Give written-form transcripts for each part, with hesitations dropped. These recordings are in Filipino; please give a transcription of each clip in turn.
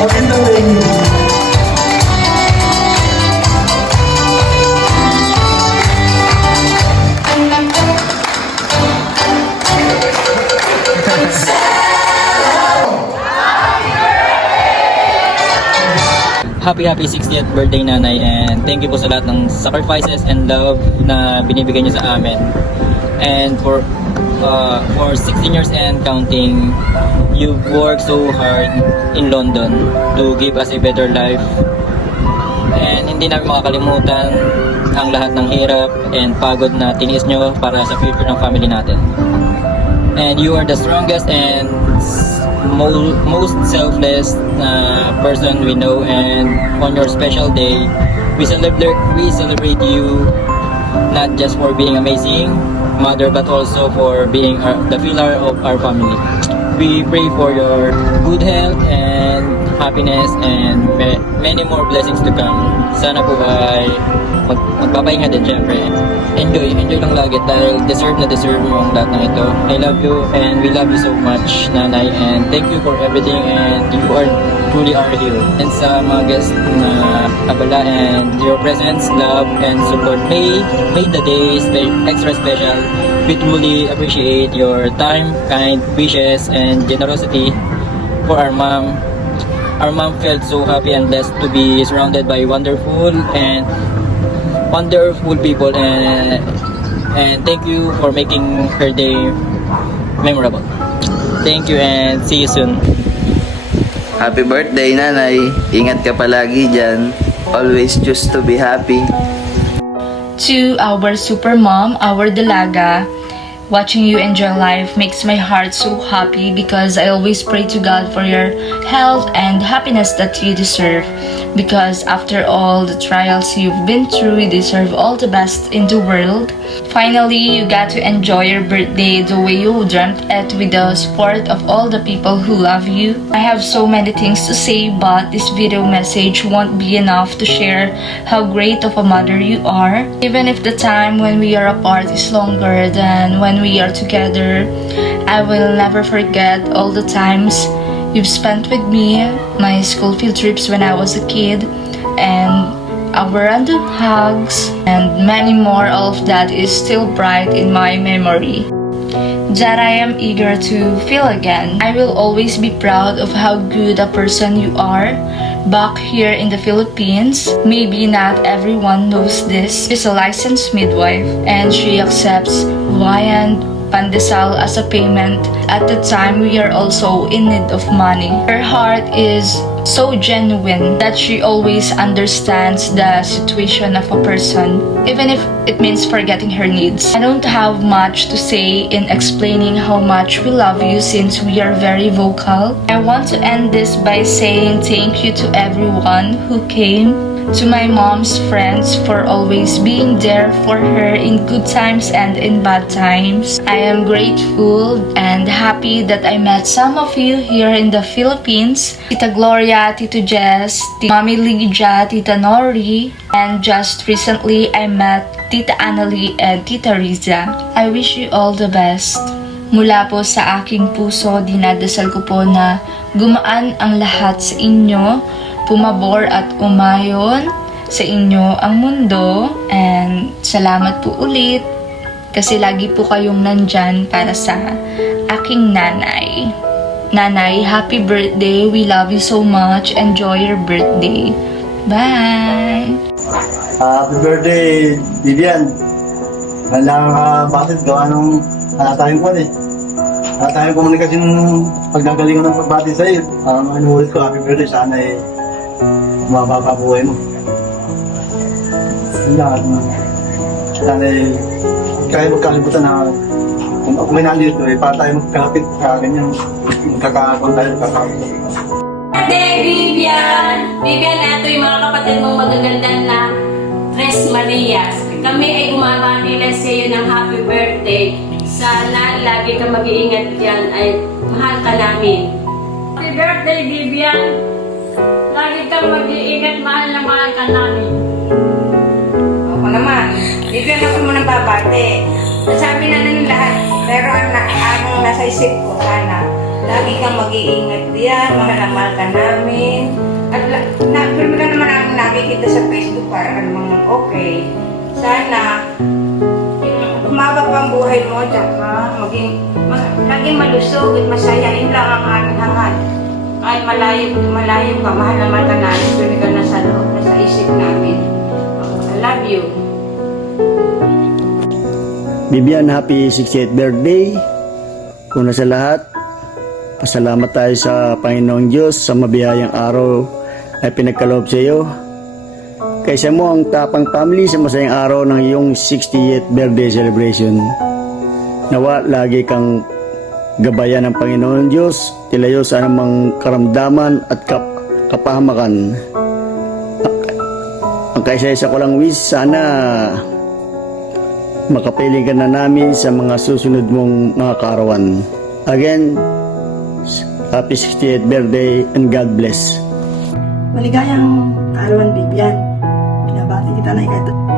Magandang venue. Happy 60th birthday nanay, and thank you po sa lahat ng sacrifices and love na binibigay niyo sa amin. And for 16 years and counting, you've worked so hard in London to give us a better life. And hindi namin makakalimutan ang lahat ng hirap and pagod na tiniis nyo para sa future ng family natin. And you are the strongest and most selfless person we know, and on your special day we celebrate you, not just for being amazing mother but also for being the pillar of our family. We pray for your good health and happiness and many more blessings to come. Sana po ay magpapahinga din syempre. Enjoy lang lagi dahil deserve mo ang lahat ng ito. I love you and we love you so much, nanay, and thank you for everything, and you are truly our hero. And sa mga guests na abala, and your presence, love, and support made the day extra special. We truly appreciate your time, kind wishes, and generosity for our mom. Our mom felt so happy and blessed to be surrounded by wonderful people, and thank you for making her day memorable. Thank you and see you soon. Happy birthday, nanay. Ingat ka palagi dyan. Always choose to be happy. To our super mom, our dalaga, watching you enjoy life makes my heart so happy because I always pray to God for your health and happiness that you deserve. Because after all the trials you've been through, you deserve all the best in the world. Finally, you got to enjoy your birthday the way you dreamt it, with the support of all the people who love you. I have so many things to say, but this video message won't be enough to share how great of a mother you are. Even if the time when we are apart is longer than when we are together, I will never forget all the times you've spent with me, my school field trips when I was a kid, and our random hugs, and many more. All of that is still bright in my memory that I am eager to feel again. I will always be proud of how good a person you are back here in the Philippines. Maybe not everyone knows this. She's a licensed midwife, and she accepts viand pandesal as a payment. At the time, we are also in need of money. Her heart is so genuine that she always understands the situation of a person, even if it means forgetting her needs. I don't have much to say in explaining how much we love you, since we are very vocal. I want to end this by saying thank you to everyone who came, to my mom's friends for always being there for her in good times and in bad times. I am grateful and happy that I met some of you here in the Philippines. Tita Gloria, Tito Jess, Mami Lydia, Tita Nori, and just recently I met Tita Annalie and Tita Riza. I wish you all the best. Mula po sa aking puso, dinadasal ko po na gumaan ang lahat sa inyo, pumabor at umayon sa inyo ang mundo, and salamat po ulit kasi lagi po kayong nandyan para sa aking nanay. Nanay, happy birthday. We love you so much. Enjoy your birthday. Bye! Happy birthday, Vivian. Walang bakit gawa nung tayong kwan eh. Tayong komunikasyon pagkagaling ko ng pagbati sa iyo. Inuulit ko, happy birthday. Sana eh mababa buhay mo. Sana eh kaya magkalibutan na kung ako may nandito eh, para tayo magkalapit ganyan, magkakakon tayo, magkakakon. Birthday, Vivian! Vivian, ito yung mga kapatid mong magaganda na Tres Marias. Kami ay bumabati na sa iyo ng happy birthday. Sana lagi ka mag-iingat dyan, ay mahal ka namin. Happy birthday, Vivian! Lagi kang mag-iingat, mahal ka namin. Ako naman, bigyan ako mo ng babate. Nasabi na ng lahat, pero ang nasa isip ko sana, Lagi kang mag-iingat diyan, mahal na mahal ka namin. At pero ka naman ang nakikita sa Facebook para ka namang okay. Sana, umaba pa ang buhay mo, tsaka laging malusog at masaya. Yun lang ang aming hangad. Kahit malayo ka, mahal na mahal ka namin, pero ka nasa loob, nasa isip namin. I love you. Bibian, happy 68th birthday. Una sa lahat, pasalamat tayo sa Panginoong Diyos sa mabiyayang araw ay pinagkaloob sa iyo. Kaysa mo ang Tapang Family sa masayang araw ng iyong 68th birthday celebration. Nawa lagi kang gabayan ng Panginoon Diyos, tilayo sa anumang karamdaman at kapahamakan. Ang kaisa-isa ko lang wish, sana makapiling ka na namin sa mga susunod mong mga kaarawan. Again, happy 68th birthday and God bless. Maligayang kaarawan, Bibian. Binabati kita na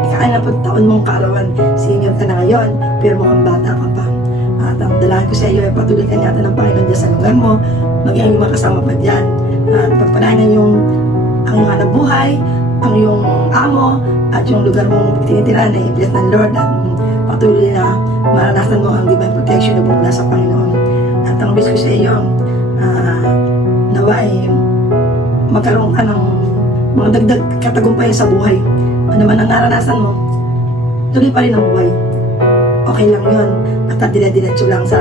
ika-anak taon mong kaarawan. Senior ka na ngayon, pero mukhang bata ka pa. At ang dalahan ko sa iyo ay patuloy ka natin ng Panginoon Diyos sa lugar mo, maging mga kasama pa dyan. At pagpalain ang iyong hanap buhay, ang iyong amo, at yung lugar mong tinitirahan ay bless ng Lord. At patuloy na maranasan mo ang divine protection na bumula sa Panginoon. At ang wish ko sa iyo, nawa ay magkaroon ka ng mga dagdag katagumpayan sa buhay. Ano man ang naranasan mo, tuloy pa rin ang buhay. Okay lang yun. At dire-diretso lang sa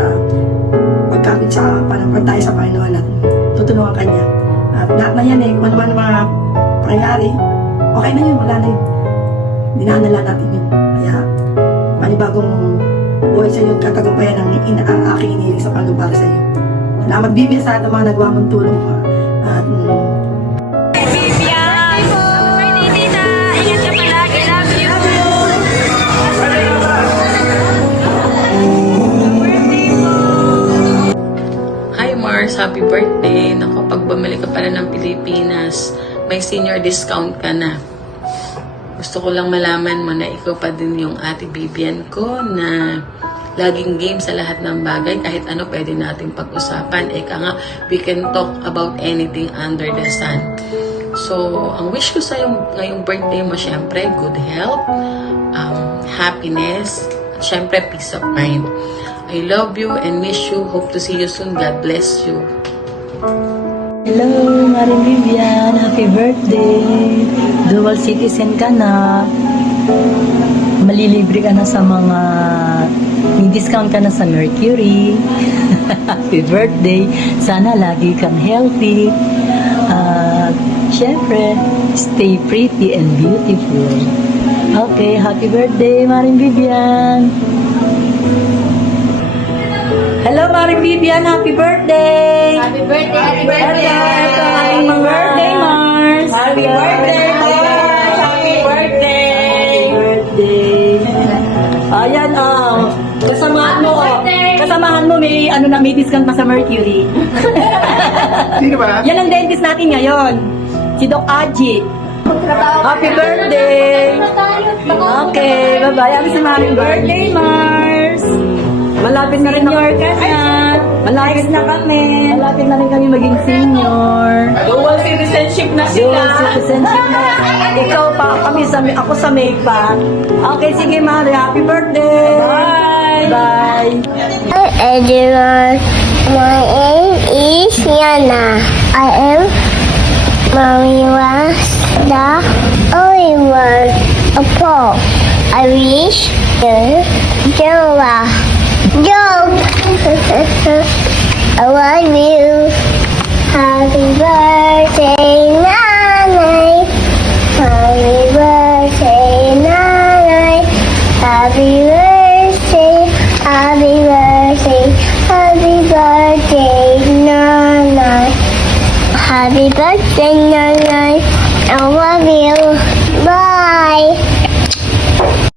pagkapit sa panampalataya sa Panginoon at tutulungan ka niya. At lahat na yan kung ano man mga pangyayari, okay na yun, wala na yun. Dinanala natin yun. Kaya, panibagong buhay sa iyo, katagumpayan ang aking inihiling sa Panginoon para sa iyo. Salamat, Bibian, sa mga nagawa mong tulong. At Hi Mars, happy birthday. Naku, pag bumalik ka pala ng Pilipinas, may senior discount ka na. Gusto ko lang malaman mo na ikaw pa din yung ate Bibian ko na laging game sa lahat ng bagay. Kahit ano pwede natin pag-usapan. Eka nga, we can talk about anything under the sun. So, ang wish ko sa ngayong birthday mo, syempre, good health, happiness, at syempre, peace of mind. I love you and wish you. Hope to see you soon. God bless you. Hello, Maring Bibian. Happy birthday. Dual citizen ka na. Malilibre ka na sa mga... May discount ka na sa Mercury. Happy birthday. Sana lagi kang healthy. At syempre, stay pretty and beautiful. Okay, happy birthday, Maring Bibian. Hello, Maring Bibian. Happy birthday! Happy birthday, happy birthday! Ito ang aking mga birthday, Mars! Happy birthday, Mars! Happy birthday! Ayan, kasamahan mo, may discount pa sa Mercury. Sino ba? Yan ang dentist natin ngayon. Si Doc Aji. Happy birthday! Okay, bye-bye. Happy Maring birthday, Mars! Malapit na rin senior ka na. Malapit na kami. Malapit na rin kami maging senior. Dual citizenship na Dual citizenship na. Ikaw pa, ako sa May pa. Okay, sige, Mari. Happy birthday! Bye! Bye! Hi everyone, my name is Yana. I am Mariwa, the only one of Paul. I wish you Joa. Joe! I love you. Happy birthday, Nanay. Happy birthday, Nanay. Happy birthday, happy birthday, happy birthday, Nanay. Happy birthday, Nanay. I love you.